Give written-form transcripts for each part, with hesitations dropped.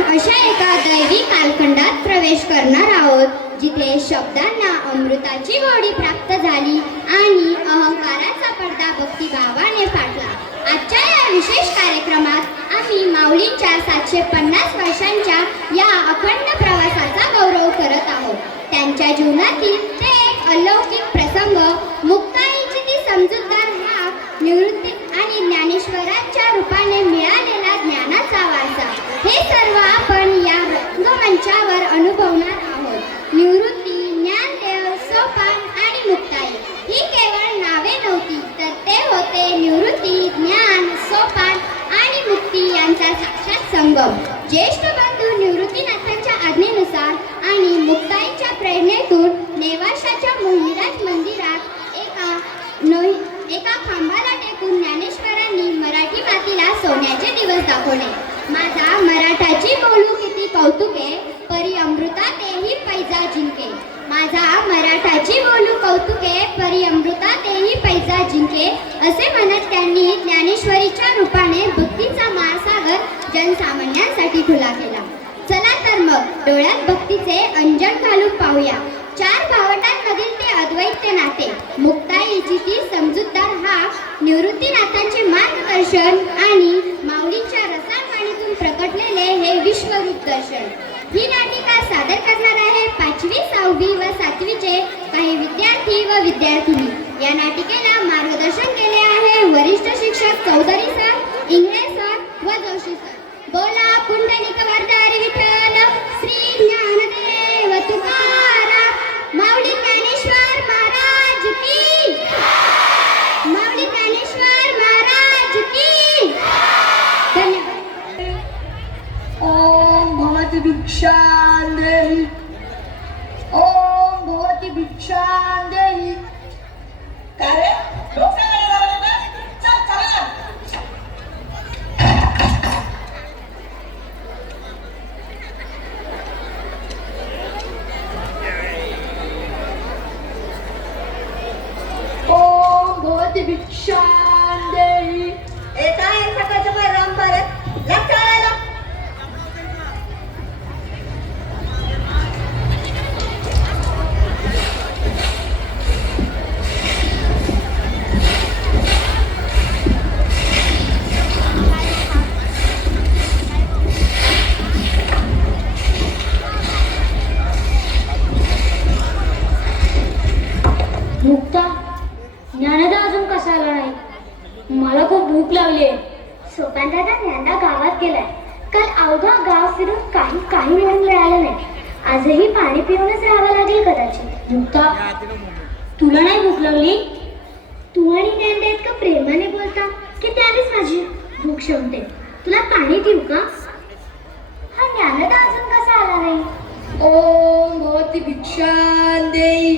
अशा एका दैवी कालखंडात प्रवेश करणार आहोत जिथे शब्दांना अमृताची गोडी प्राप्त झाली आणि अहंकाराचा पडदा भक्तिभावाने फाटला. आजच्या या विशेष कार्यक्रमात आम्ही माऊलींच्या 750 वर्षांच्या या अखंड प्रवासाचा गौरव करत आहोत. त्यांच्या जीवनातील ते एक अलौकिक प्रसंग, मुक्ताईची ती समजूतदार हाक, निवृत्ती आणि ज्ञानेश्वरांच्या रूपाने मिळालेला ज्ञानाचा वारसा, हे सर्व आपण या रंगमंचावर अनुभवणार आहोत. निवृत्ती, ज्ञानदेव, सोपान आणि मुक्ताई ही केवळ नावे नव्हती, तर ते होते निवृत्ती, ज्ञान, सोपान आणि मुक्ती यांचा साक्षात संगम. ज्येष्ठ बंधू निवृत्तीनाथांच्या आज्ञेनुसार आणि मुक्ताईच्या प्रेरणेतून नेवाशाच्या मोहिराज मंदिरात एका खांबाला टेकून ज्ञानेश्वरांनी मराठी मातीला सोन्याचे दिवस दाखवले. माझा मराठाची बोलू किती कौतुके, परी अमृता तेही पैजा जिंके. माझा मराठाची बोलू कौतुके, परी अमृता तेही पैजा जिंके, असे म्हणत त्यांनी ज्ञानेश्वरीच्या रूपाने भक्तीचा महासागर जनसामान्यांसाठी खुला केला. चला तर मग डोळ्यात भक्तीचे अंजन घालून पाहूया 4 भावंडांमधील ते अद्वैत नाते, मुक्ताईची ती समजूतदार हाक, निवृत्तीनाथांचे मार्गदर्शन आणि माऊलींच्या रसाळवाणीतून प्रकटलेले हे विश्वरूप दर्शन. ही नाटिका सादर करणार आहे 5वी, 6वी व 7वीचे काही विद्यार्थी व विद्यार्थिनी. या नाटिकेला मार्गदर्शन केले आहे वरिष्ठ शिक्षक चौधरी सर, इंगळे सर व जोशी सर. बोला पुंडलिक वरदारी विठ्ठल श्री ज्ञानदेव तुकाराम, माऊली ज्ञानेश्वर महाराज की, माऊली ज्ञानेश्वर महाराज की. धन्यवाद. ओम भवती भिक्षां देहि, ओम भवती भिक्षां देहि. काय रे? डोक्याला लागलं ना? चल चला. ओम भवती भिक्षां देहि. एका सकाळच्या पाय राम भारत लागला. मुक्ता, ज्ञानदा अजून कसा आला नाही? मला खूप भूक लागली आहे. सोपान दादा ज्ञानदा गावात गेलाय. काल अवघा गाव फिरून काही मिळालं नाही. आजही पाणी पिऊनच राहावं लागेल कदाचित. मुक्ता, तुला नाही भूक लागली? तू आणि ज्ञानदा इतकं प्रेमाने बोलता की त्यानेच माझी भूक शमते. तुला पाणी देऊ का? हा ज्ञानदा अजून कसा आला नाही? ओम भवती भिक्षां देहि.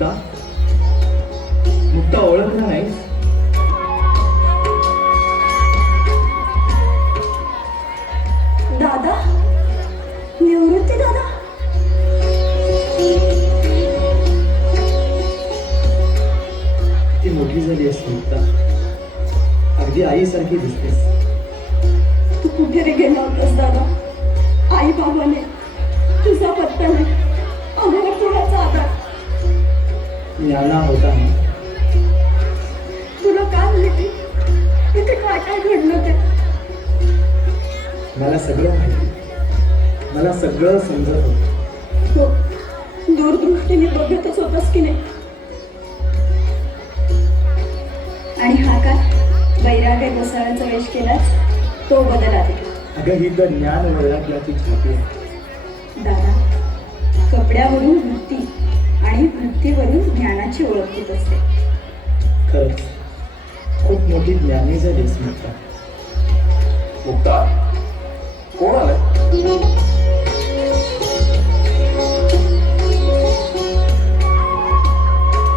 मुक्ता मुक्ता ओळखला नाहीस? दादा, निवृत्ती दादा. ती मोठी झाली आहेस मुक्ता, अगदी आईसारखी दिसतेस. तू कुठे रे गेला होतास दादा? आई बाबाने, तुझा पत्ता नाही, आम्हाला कोणाचा आधार. ज्ञाना होता ना. तुला काय माहिती तिथे काय काय घडलं ते? मला सगळं माहिती, मला सगळं समजत होतं. हो, दूरदृष्टीने बघतच होतास की नाही? आणि हा का वैराग्य घोसाळ्याचा वेश केलाच तो बदल आहे. अगं ही तर ज्ञान वैराग्याची छापी आहे. दादा, कपड्यावरून वृत्ती आणि वृत्तीवरून ज्ञानाची ओळख होत असते. खरंच खूप मोठी ज्ञानी झालीस मुक्ता. मुक्ता कोण आलंय?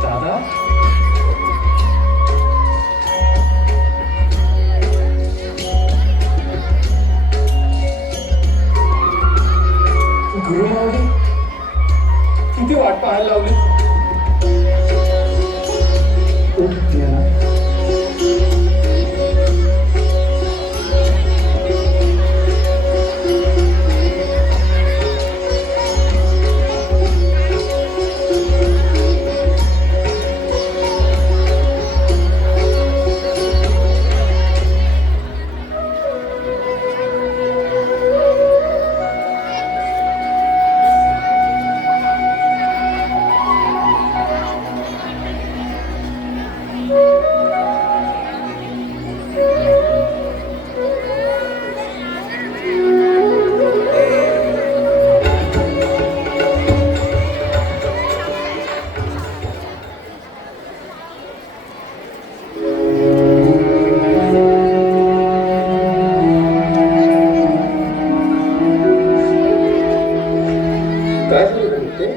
दादा, गुरुमावली किती वाट पाहायला लावली. उठ ज्ञाना. काय झालं ते?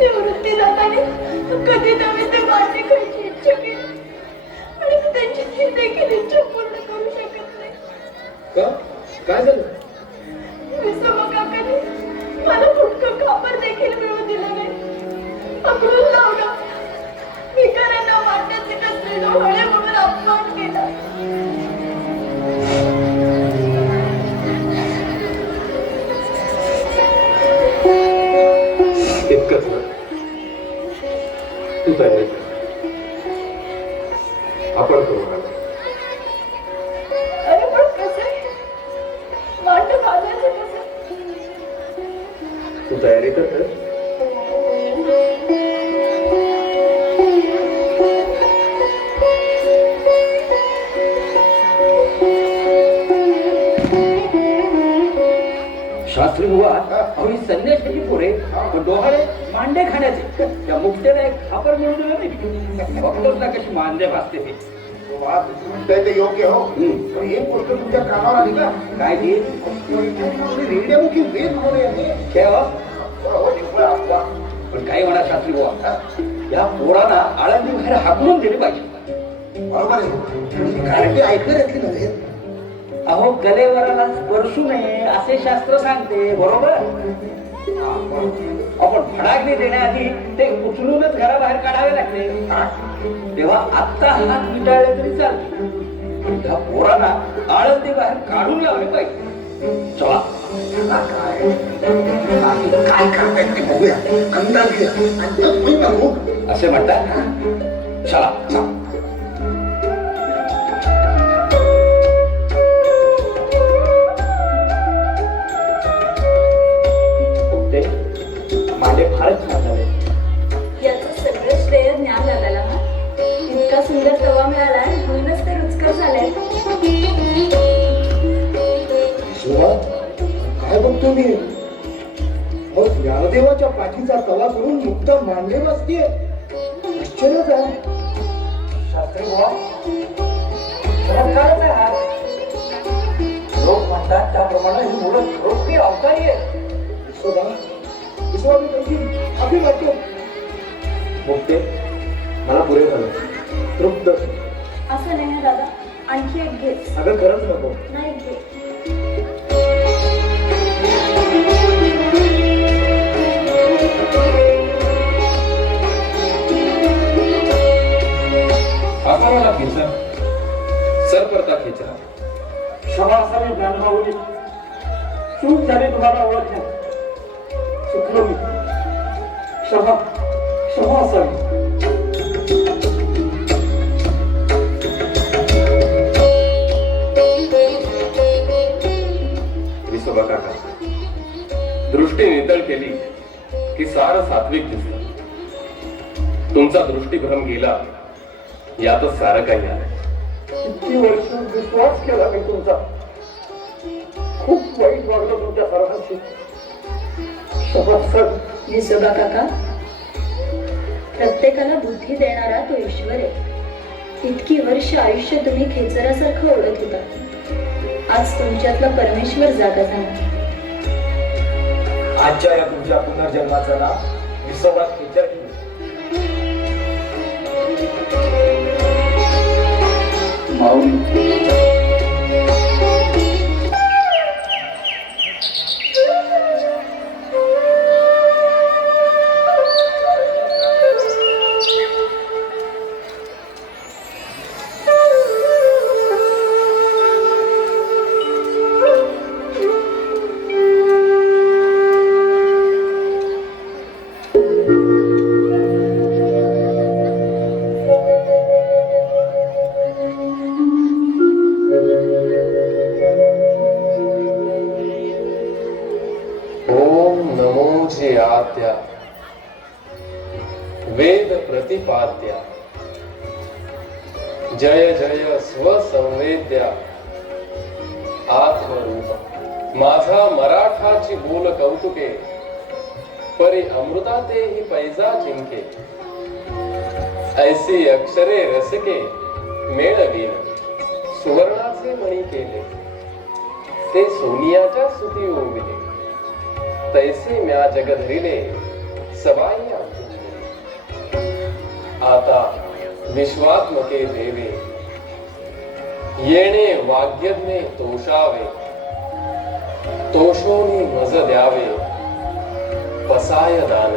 निवृत्ती दादाने कधी नव्हे ते मान्य करायची इच्छा केली आणि मी त्यांची ती देखील इच्छा पूर्ण करू शकत नाही. का? काय झालं? विसोबा काकाने मला फुटकं खापर देखील मिळू दिलं नाही. अमृत लावलं. भिकाऱ्यांना वाटण्याचे कसले डोळे म्हणून अपमान केला. इतकंच ना? तू तयारी कर. आपण करू नका. अरे पण कसं वाट घालायचं कसं? तू तयारी तर कर. शास्त्री बुवा, अहो ही संन्याशाची पोरे डोहाळे मांडे खाण्याचे. त्या मुक्तेला एक खापर मिळून दिलं नाही. बघतोच ना कशी मांडे भासते ते. म्हणताय ते योग्य हो. पण एक गोष्ट तुमच्या कानावर आली का? काय ती? रेडिओमुखी वेद होणे आहे. काय हो? हो, निव्वळ अफवा. पण काय म्हणा शास्त्री बुवा, या पोरांना आळंदी बाहेर हाकलून दिली पाहिजे. बरोबर आहे. कारण ते ऐकलं यातली नव्हे. अहो गलेवराला स्पर्शू नये असे शास्त्र सांगते, बरोबर? आपण फडाकली देण्याआधी ते उचलूनच घराबाहेर काढावे लागते. तेव्हा आत्ता हात विटाळले तरी चालते, पण त्या पोरांना आळंदी बाहेर काढून लावले पाहिजे. चला. काय करतायत ते बघूया. अंदाज घ्या आणि तत्पूर्वी बघू. असे म्हणतात. चला चला. मांडे फारच छान झाले. याचं सगळं श्रेय ज्ञान लागायला ना. इतका सुंदर तवा मिळाला म्हणूनच ते रुचकर झालंय. शिवा, काय बघतो मी? अहो, ज्ञानदेवाच्या पाठीचा तवा करून मुक्त मांडले बसतीये. आश्चर्यच आहे. शास्त्री बुवा, चमत्कारच आहे हा. लोक म्हणतात त्याप्रमाणे ही मुलं खरोखरी अवतारी आहे. यशोदा, ही विश्वामित्राची अभिवाद्य. मुक्ते, मला पुरे झालं. तृप्त. असं नाही ना दादा, आणखी एक घे. अगं खरंच नको. नाही घे. आकाराला खेचा, सर परता खेचला. क्षमा असावी ज्ञानमाऊली. चूक झाली तुम्हाला ओळखण्यात. चुकलो मी. क्षमा क्षमा असावी. विसोबा काका, दृष्टी नितळ केली की सारं सात्विक दिसतं. तुमचा दृष्टीभ्रम गेला यातच सारं काही आलं. किती वर्ष विश्वास केला मी तुमचा. खूप वाईट वागलो तुमच्या सर्वांशी. क्षमा सर. मी सभा काका, प्रत्येकाला बुद्धी देणारा तो ईश्वर आहे. इतकी वर्ष आयुष्य तुम्ही खेचरासारखं ओढत होता. आज तुमच्यातला परमेश्वर जागा झाला. आजच्या या तुमच्या पुनर्जन्माचं नाव विसोबा खेचर ठेवू. आद्या वेद प्रतिपाद्या जय जय स्वसंवेद्या आत्मरूप माझा मराठाची बोल कौतुके परी अमृता ते ही पैजा जिंके ऐसी अक्षरे रसके मेळवीन सुवर्णाचे मणी केले ते सोनियाच्या सुती ओविले तैसे म्या जगधरिले सबाई आता विश्वात्मके देवे येणे वाग्यज्ञे तोषावे तोषोनी मज द्यावे पसाय दान